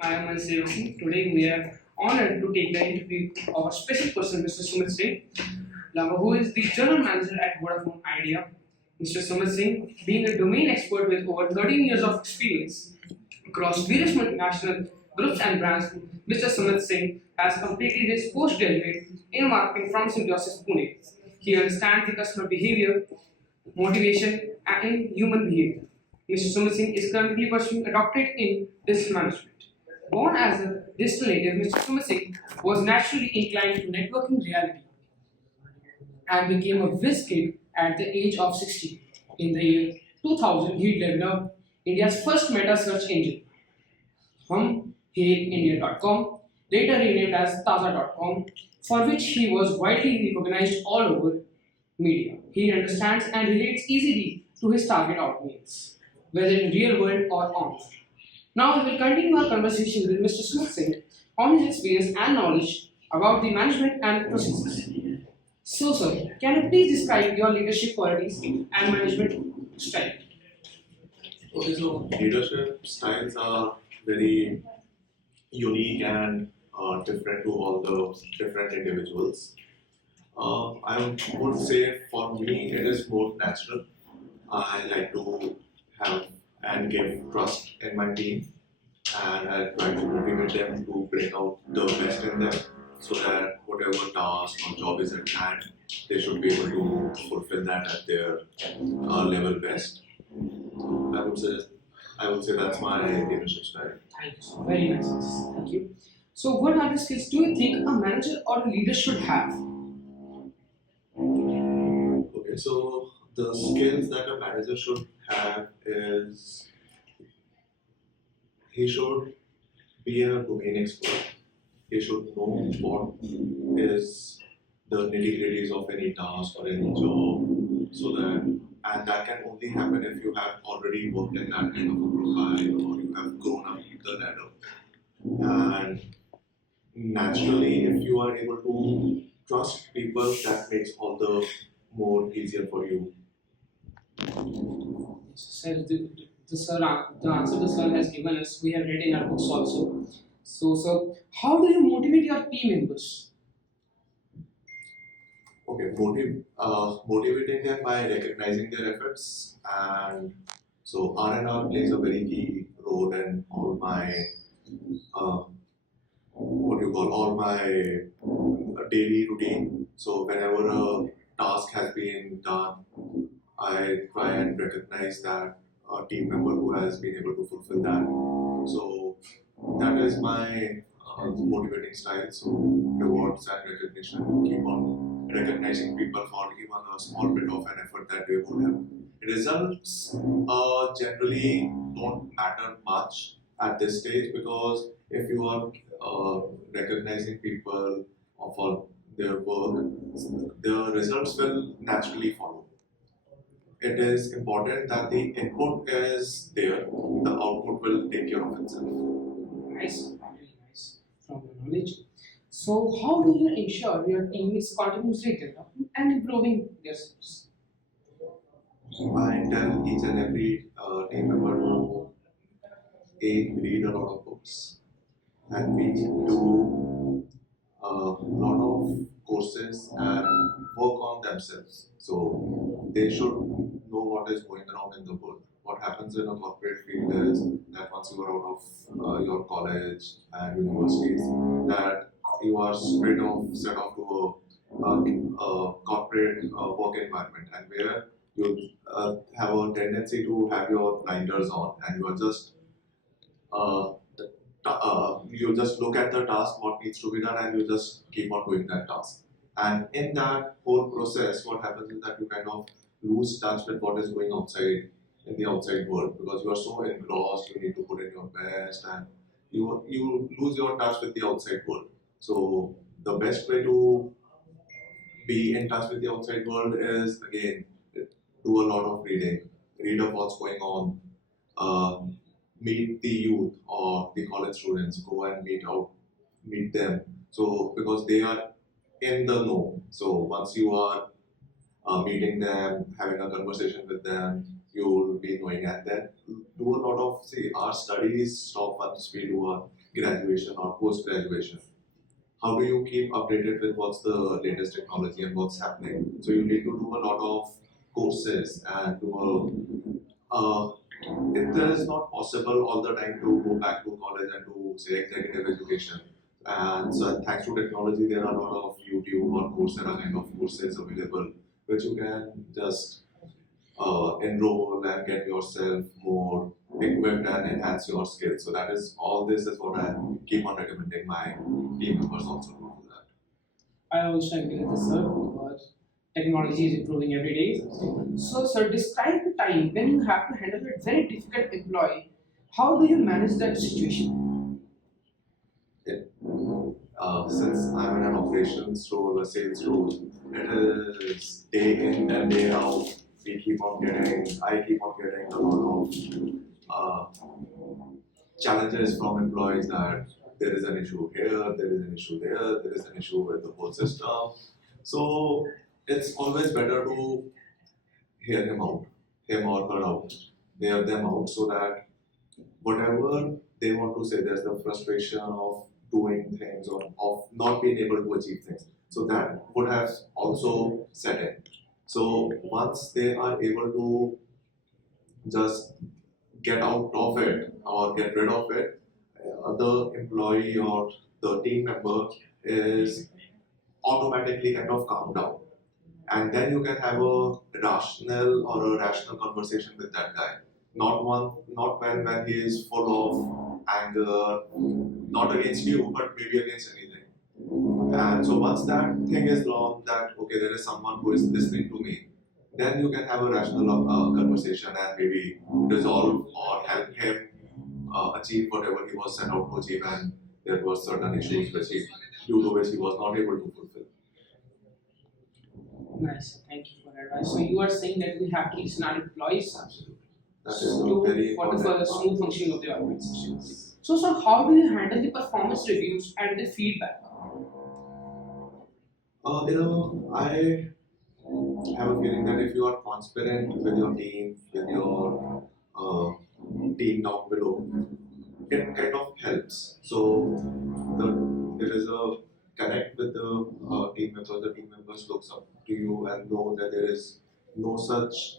I am Mansur Singh. Today we are honored to take the interview of a special person, Mr. Sumit Singh, who is the General Manager at Vodafone Idea. Mr. Sumit Singh, being a domain expert with over 13 years of experience across various multinational groups and brands, Mr. Sumit Singh has completed his postgraduate in marketing from Symbiosis Pune. He understands the customer behavior, motivation, and human behavior. Mr. Sumit Singh is currently pursuing a doctorate in business management. Born as a digital native, Mr. Sumit Singh was naturally inclined to networking reality and became a whiz kid at the age of 16. In the year 2000, he developed India's first meta search engine, HumHeyIndia.com, later renamed as Taza.com, for which he was widely recognized all over media. He understands and relates easily to his target audience, whether in real world or online. Now we will continue our conversation with Mr. Smith Singh on his experience and knowledge about the management and processes. So, sir, can you please describe your leadership qualities and management style? Okay, so leadership styles are very unique and different to all the different individuals. I would say for me it is more natural. I like to have and give trust in my team, and I try to motivate them to bring out the best in them so that whatever task or job is at hand, they should be able to fulfill that at their level best. I would say I would say that's my leadership style. Thank you, sir. Very nice. Thank you. So, what other skills do you think a manager or a leader should have? Okay, so the skills that a manager should have is he should be a domain expert. He should know what is the nitty-gritties of any task or any job, so that and that can only happen if you have already worked in that kind of a profile or you have grown up the ladder. And naturally, if you are able to trust people, that makes all the more easier for you. Sir, the answer the sir has given us, we have read in our books also. So, sir, how do you motivate your team members? Okay, motivating them by recognizing their efforts, and so R&R plays a very key role in all my uh, what you call all my daily routine. So whenever a task has been done, I try and recognize that team member who has been able to fulfill that. So that is my motivating style. So rewards and recognition, keep on recognizing people for even a small bit of an effort that they would have. Results generally don't matter much at this stage, because if you are recognizing people for their work, the results will naturally follow. It is important that the input is there, the output will take care of itself. Nice, really nice from your knowledge. So, how do you ensure your team is continuously developing and improving their skills? I tell each and every team member to A, read a lot of books, and B, do a lot of courses and work on themselves. So they should know what is going around in the world. What happens in a corporate field is that once you are out of your college and universities, that you are straight off set off to a corporate work environment, and where you have a tendency to have your blinders on, and you are just uh, you just look at the task, what needs to be done, and you just keep on doing that task. And in that whole process, what happens is that you kind of lose touch with what is going outside in the outside world, because you are so engrossed, you need to put in your best, and you lose your touch with the outside world. So the best way to be in touch with the outside world is, again, do a lot of reading, read up what's going on, uh, meet the youth or the college students, go and meet them. So because they are in the know. So once you are meeting them, having a conversation with them, you will be knowing, and then do a lot of, see, our studies stop once we do our graduation or post graduation. How do you keep updated with what's the latest technology and what's happening? So you need to do a lot of courses and do it is not possible all the time to go back to college and do, say, executive education. And so thanks to technology, there are a lot of YouTube or Coursera kind of courses available, which you can just enroll and get yourself more equipped and enhance your skills. So that is all. This is what I keep on recommending my team members also to do that. I also agree with this, sir, because technology is improving every day. So, sir, describe the time when you have to handle a very difficult employee. How do you manage that situation? Since I'm in an operations role, a sales role, it is day in and day out. I keep on getting a lot of challenges from employees that there is an issue here, there is an issue there is an issue with the whole system. So it's always better to hear him or her out, hear them out, so that whatever they want to say, there's the frustration of doing things or of not being able to achieve things. So that would have also set in. So once they are able to just get out of it or get rid of it, the employee or the team member is automatically kind of calmed down. And then you can have a rational conversation with that guy. Not when he is full of anger, not against you, but maybe against anything. And so once that thing is gone, that okay, there is someone who is listening to me, then you can have a rational conversation and maybe resolve or help him achieve whatever he was set out to achieve, and there were certain issues due to which he was not able to fulfill. Nice, thank you for that advice. So, you are saying that we have to listen our employees That is a very for the important smooth functioning of the organization. So, sir, how do you handle the performance reviews and the feedback? I have a feeling that if you are transparent with your team, with your team down below, it kind of helps. So there is a connect with the team members. The team members looks up to you and know that there is no such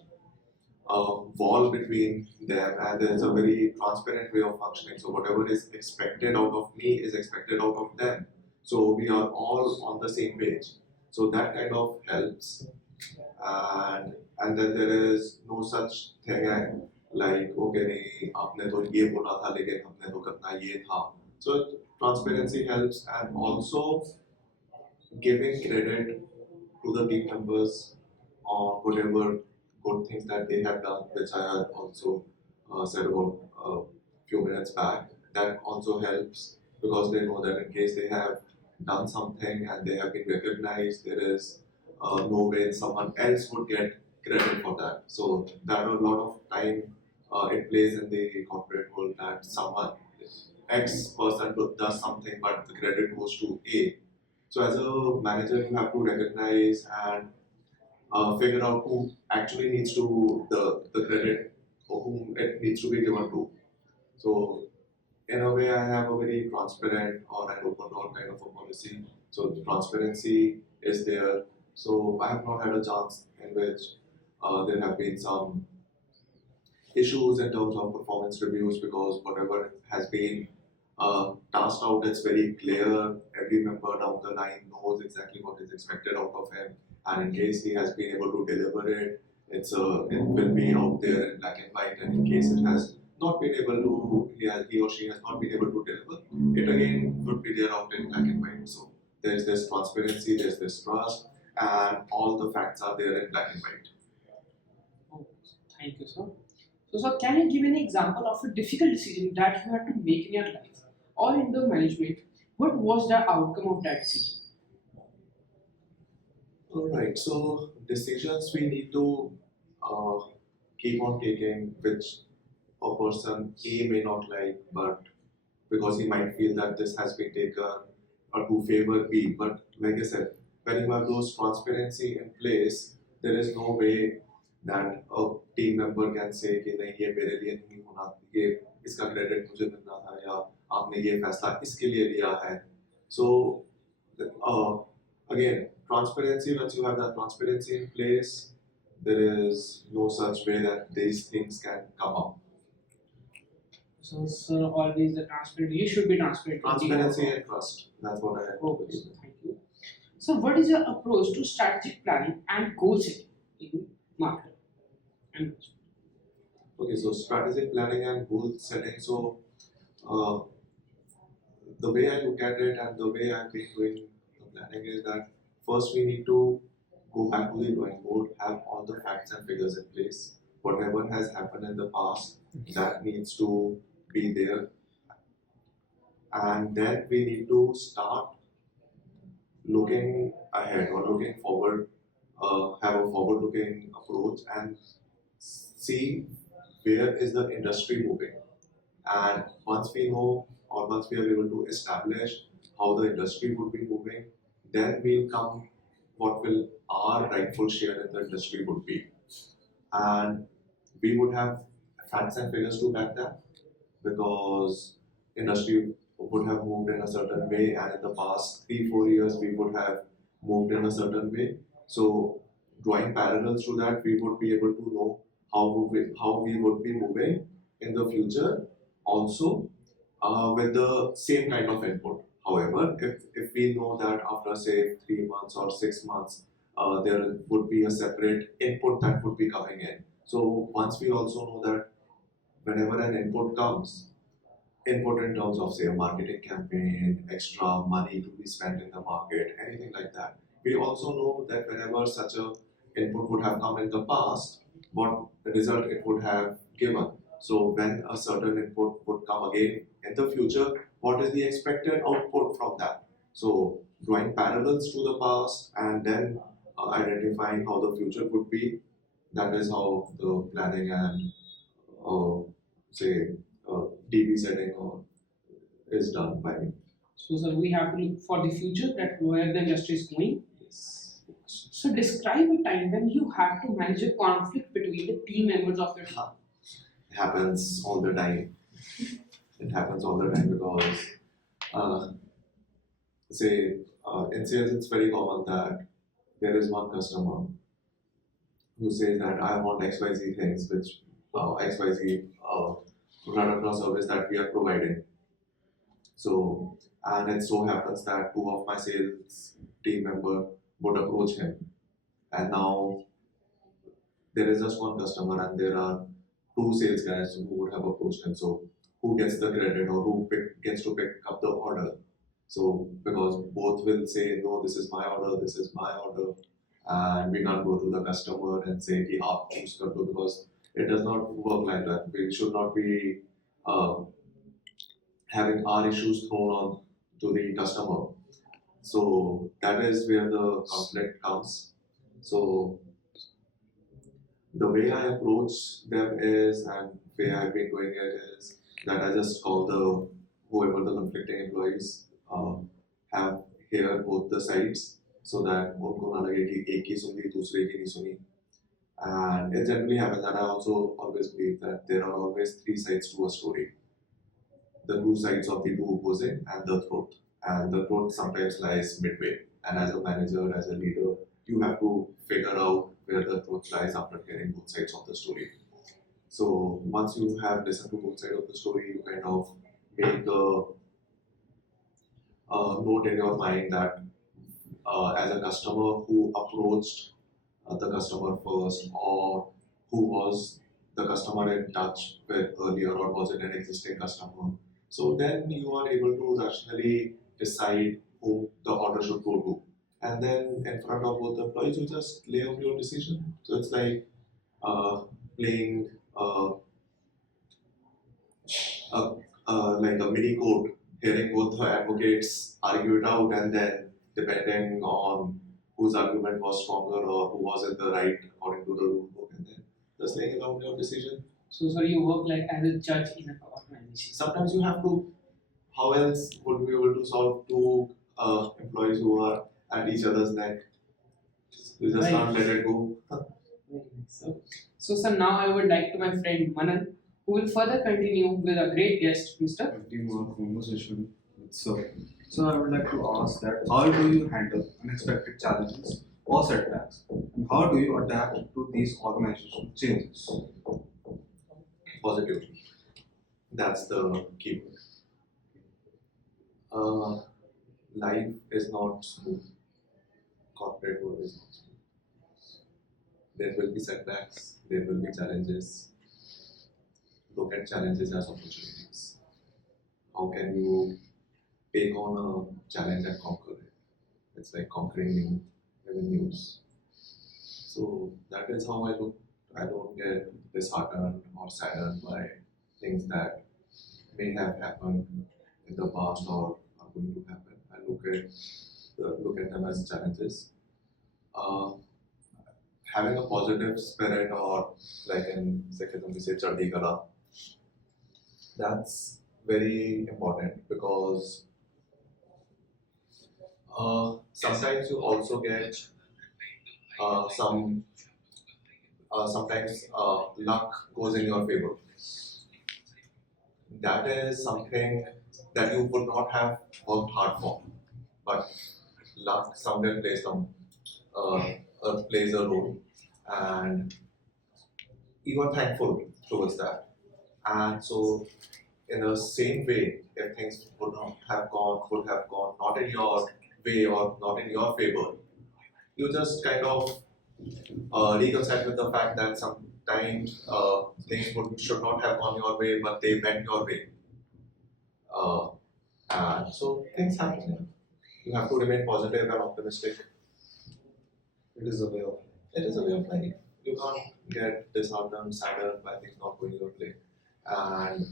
wall between them, and there's a very transparent way of functioning. So whatever is expected out of me is expected out of them. So we are all on the same page. So that kind of helps, and then there is no such thing like okay नहीं आपने तो ये बोला था लेकिन हमने तो करना ये था. So transparency helps, and also giving credit to the team members on whatever good things that they have done, which I had also said about a few minutes back. That also helps because they know that in case they have done something and they have been recognized, there is no way someone else would get credit for that. So there are a lot of time it plays in the corporate world that someone X person does something, but the credit goes to A. So as a manager, you have to recognize and figure out who actually needs to the credit or whom it needs to be given to. So in a way, I have a very transparent or an open door kind of a policy. So the transparency is there. So I have not had a chance in which there have been some issues in terms of performance reviews, because whatever has been tasked out, it's very clear. Every member down the line knows exactly what is expected out of him, and in case he has been able to deliver it, it will be out there in black and white. And in case it has not been able to, he or she has not been able to deliver, it again would be there out in black and white. So there's this transparency, there's this trust, and all the facts are there in black and white. Oh, thank you, sir. So, sir, can you give any example of a difficult decision that you had to make in your life or in the management? What was the outcome of that decision? Alright, so decisions we need to uh, keep on taking, which a person A may not like, but because he might feel that this has been taken to favor B. But like I said, when you have those transparency in place, there is no way that a team member can say कि नहीं ये मेरे लिए नहीं होना, ये इसका credit मुझे मिलना था, या आपने ये फैसला इसके लिए लिया है. So again, transparency, once you have that transparency in place, there is no such way that these things can come up. So, sir, always the transparent. You should be transparent. Transparency and trust. That's what I have. Okay, so thank you. So, what is your approach to strategic planning and goal setting in market? And Okay, so strategic planning and goal setting. So, the way I look at it and the way I've been doing the planning is that first we need to go back to the drawing board, have all the facts and figures in place. Whatever has happened in the past, that needs to be there. And then we need to start looking ahead or looking forward, have a forward looking approach and see where is the industry moving. And once we know or once we are able to establish how the industry would be moving, then we'll come what will our rightful share in the industry would be. And we would have facts and figures to back that, because industry would have moved in a certain way, and in the past 3-4 years we would have moved in a certain way. So drawing parallels to that, we would be able to know how we would be moving in the future also, with the same kind of input. However, if we know that after say 3 months or 6 months, there would be a separate input that would be coming in. So once we also know that whenever an input comes, input in terms of say a marketing campaign, extra money to be spent in the market, anything like that. We also know that whenever such a input would have come in the past, what result it would have given. So when a certain input would come again in the future, what is the expected output from that? So drawing parallels to the past and then identifying how the future would be, that is how the planning and say DB setting is done by me. so, sir, we have to look for the future that where the industry is going. Yes. So, describe a time when you have to manage a conflict between the team members of your firm. It happens all the time. It happens all the time because, in sales, it's very common that there is one customer who says that I want XYZ things, which XYZ product or service that we are providing. So, and it so happens that two of my sales team member would approach him, and now there is just one customer and there are two sales guys who would have approached him. So who gets the credit or who gets to pick up the order? So because both will say, no, this is my order, this is my order, and we can't go to the customer and say कि आप choose कर दो, because it does not work like that. We should not be having our issues thrown on to the customer. So that is where the conflict comes. So the way I approach them is, and way I've been doing it is that I just call the whoever the conflicting employees have hear both the sides, so that उनको ना लगे कि एक की सुनी दूसरे की नहीं सुनी. And it generally happens that I also always believe that there are always three sides to a story. The two sides of the two opposing and the truth. And the truth sometimes lies midway. And as a manager, as a leader, you have to figure out where the truth lies after hearing both sides of the story. So once you have listened to both sides of the story, you kind of make a note in your mind that as a customer who approached the customer first, or who was the customer in touch with earlier, or was it an existing customer? So then you are able to rationally decide who the order should go to. And then in front of both the employees, you just lay out your decision. So it's like playing like a mini court, hearing both the advocates argue it out, and then depending on whose argument was stronger or who was in the right according to the rule book, and then just laying out your decision. So, sir, you work like as a judge in an organization. Sometimes you have to. How else would we be able to solve two employees who are at each other's neck? You just Right. can't let it go. So, sir, now I would like to my friend Manan, who will further continue with a great guest, Mr. Continue our conversation with Sir. So I would like to ask that how do you handle unexpected challenges or setbacks? And how do you adapt to these organizational changes? Positively. That's the key word. Life is not smooth. Corporate world is not smooth. There will be setbacks, there will be challenges. Look at challenges as opportunities. How can you take on a challenge and conquer it? It's like conquering new avenues. So that is how I look. I don't get disheartened or saddened by things that may have happened in the past or are going to happen. I look at them as challenges. Uh, Having a positive spirit, or like in Sikhism we say Chardi Kala, that's very important because sometimes you also get sometimes luck goes in your favor. That is something that you would not have worked hard for, but luck somewhere plays a role, and you are thankful towards that. And so, in the same way, if things would have gone not in your way or not in your favor, you just kind of reconcile with the fact that sometimes things should not have gone your way, but they went your way. Uh, and so things happen. You have to remain positive and optimistic. It is a way of life. It is a way of life. You can't get disheartened, saddened by things not going your way. And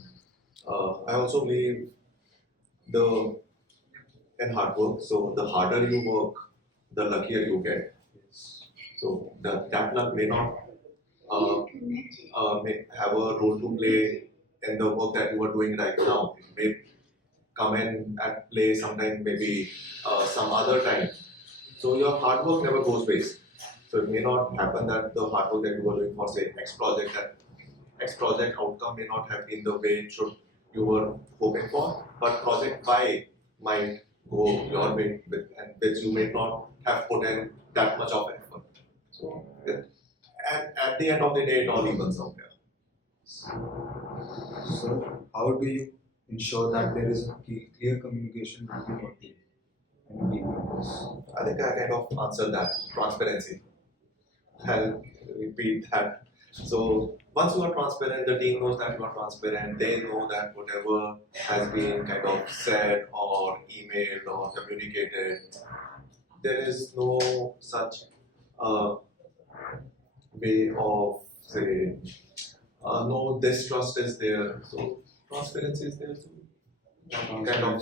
I also believe the in hard work. So the harder you work, the luckier you get. So that luck may not may have a role to play in the work that you are doing right now. It may come in and play sometime, maybe some other time. So your hard work never goes waste. So it may not happen that the hard work that you were doing for say that X project outcome may not have been the way it should you were hoping for, but project Y might go your way and which you may not have put in that much of effort. So at the end of the day, it all evens out there. So how do you ensure that there is a clear communication between your team and team members? I think I kind of answered that. Transparency. I'll repeat that. So once you are transparent, the team knows that you are transparent. They know that whatever has been kind of said or emailed or communicated, there is no such way of say no distrust is there. So transparency is there. So kind of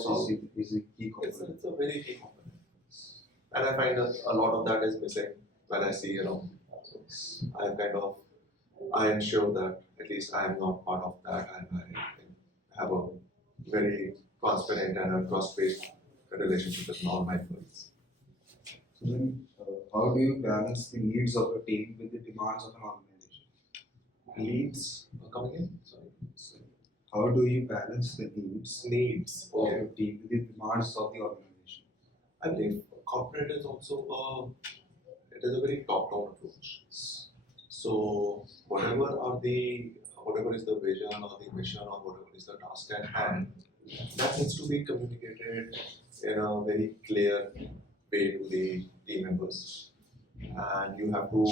Is a key component. it's a very key component. And I find that a lot of that is missing when I see around. So I ensure that at least I am not part of that, and I have a very transparent and a trust-based relationship with all my employees. So then, how do you balance the needs of a team with the demands of an organization? Leads coming in. Sorry. How do you balance the needs of Okay. your team with the demands of the organization? I believe corporate is also it is a very top-down approach. So whatever is the vision or the mission or whatever is the task at hand, that needs to be communicated in a very clear way to the team members, and you have to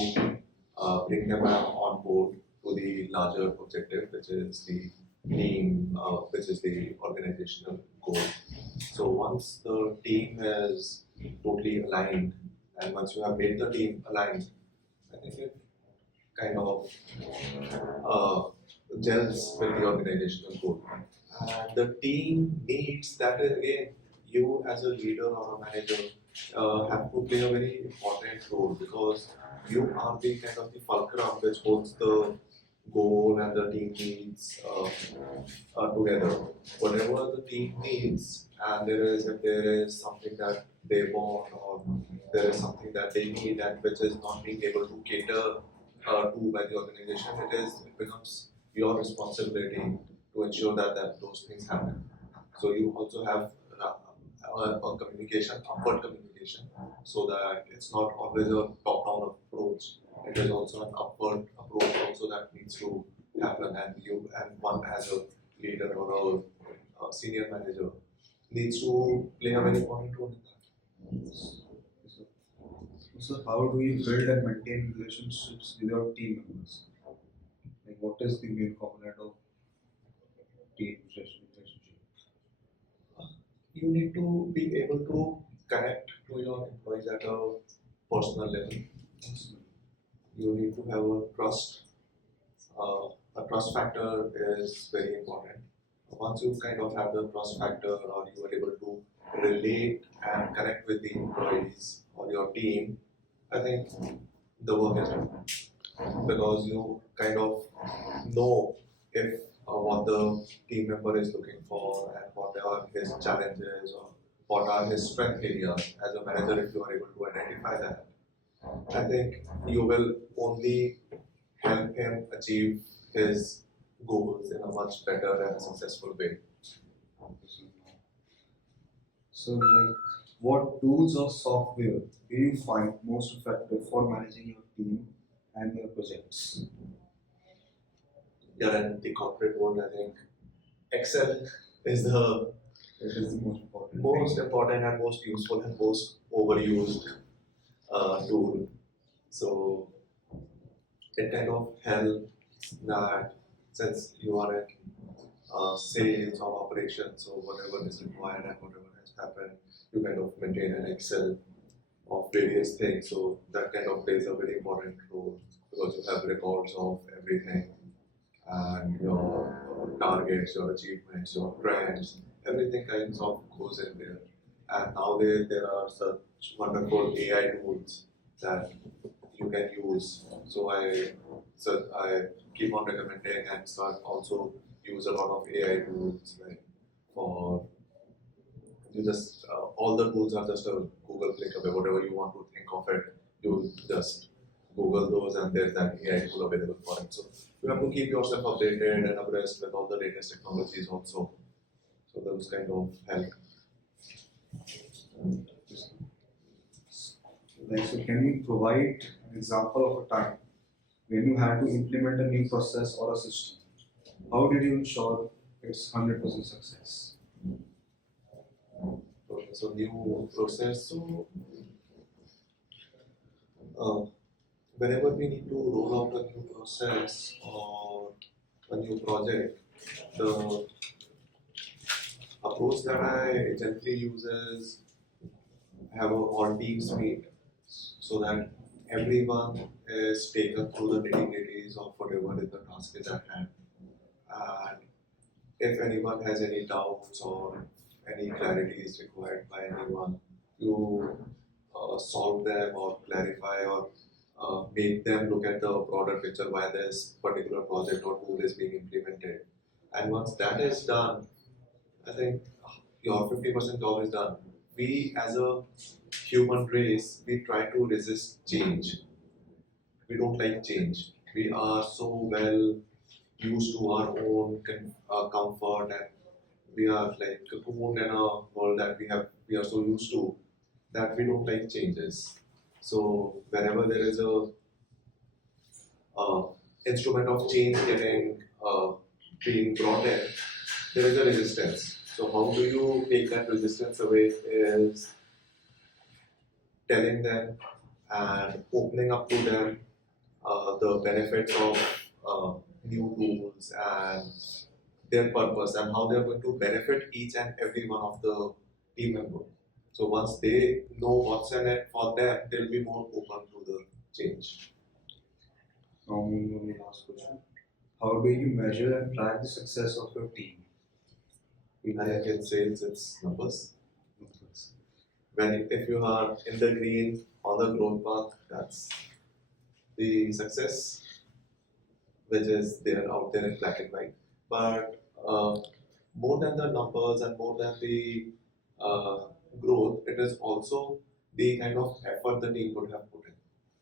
bring them on board to the larger objective, which is the team, which is the organizational goal. So once the team is totally aligned, and once you have made the team aligned, I think it kind of gels with the organizational goal. And the team needs that is again, you as a leader or a manager have to play a very important role because you are the kind of the fulcrum which holds the goal and the team needs together. Whatever the team needs, and if there is something that they want or there is something that they need and which is not being able to cater to by the organization, it becomes your responsibility to ensure that those things happen. So you also have a communication, upward communication, so that it's not always a top-down approach. It is also an upward approach also that needs to happen, and you and one as a leader or a senior manager needs to play a very important role in that. So how do you build and maintain relationships with your team members? Like what is the main component of team relationship? You need to be able to connect to your employees at a personal level. You need to have a trust. A trust factor is very important. Once you kind of have the trust factor, or you are able to relate and connect with the employees or your team, I think the work is done, because you kind of know if what the team member is looking for and what are his challenges or what are his strength areas. As a manager, if you are able to identify that, I think you will only help him achieve his goals in a much better and successful way. So like what tools or software do you find most effective for managing your team and your projects? Yeah, and the corporate world, I think Excel is the It is the most important. most important and most useful and most overused tool. So it kind of helps that since you are in sales or operations or whatever is required and whatever has happened, you kind of maintain an Excel of various things. So that kind of plays a very important role, because you have records of everything and your targets, your achievements, your trends, everything kinds of goes in there. And nowadays there are such wonderful AI tools that you can use. So I keep on recommending and start also use a lot of AI tools, like for you just all the tools are just a Google click away. Whatever you want to think of it, you just Google those, and there's an AI tool available for it. So you have to keep yourself updated and abreast with all the latest technologies also. So those kind of help. Like so can you provide an example of a time when you had to implement a new process or a system? How did you ensure its 100% success? So new process. So uh, whenever we need to roll out a new process or a new project, the approach that I generally use is have a all teams meet, so that everyone is taken through the nitty-gritties of whatever is the task is at hand. And if anyone has any doubts or any clarity is required by anyone, you solve them or clarify or make them look at the broader picture why this particular project or tool is being implemented. And once that is done, I think your 50% job is done. We as a human race, we try to resist change. We don't like change. We are so well used to our own comfort, and we are like cocooned in a world that we are so used to that we don't like changes. So whenever there is a instrument of change getting being brought in, there is a resistance. So how do you take that resistance away is telling them and opening up to them the benefits of new tools and their purpose and how they are going to benefit each and every one of the team members. So once they know what's in it for them, they'll be more open to the change. Now moving on to the last question. How do you measure and track the success of your team? I think in sales, it's numbers. If you are in the green on the growth path, that's the success, which is there out there in black and white. But more than the numbers and more than the uh, growth, it is also the kind of effort the team would have put in.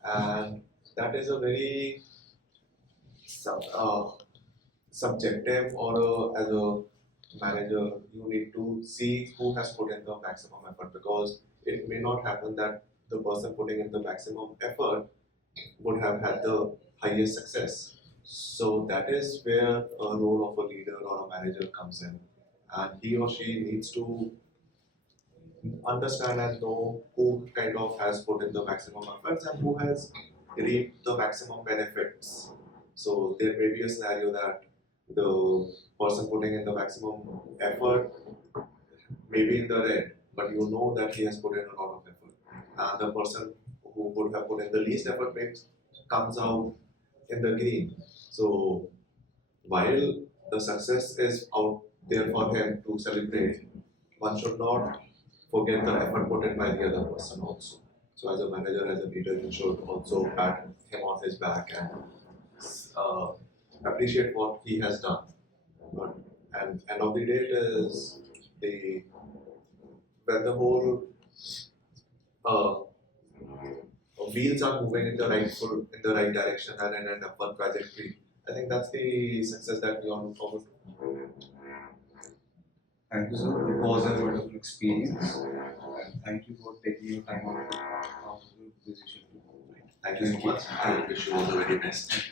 And that is a very subjective, or as a manager, you need to see who has put in the maximum effort, because it may not happen that the person putting in the maximum effort would have had the highest success. So that is where a role of a leader or a manager comes in, and he or she needs to understand and know who kind of has put in the maximum efforts and who has reaped the maximum benefits. So there may be a scenario that the person putting in the maximum effort may be in the red, but you know that he has put in a lot of effort. And the person who would have put in the least effort makes comes out in the green. So while the success is out there for him to celebrate, one should not forget the effort put in by the other person also. So as a manager, as a leader, you should also pat him on his back and uh, appreciate what he has done. But and end of the day, it is the when the whole uh, wheels are moving in the right direction and in an upward trajectory. I think that's the success that we all look forward to. Thank you, sir. It was a wonderful experience. And thank you for taking your time out of your busy schedule. Thank you so much. I wish you all the very best.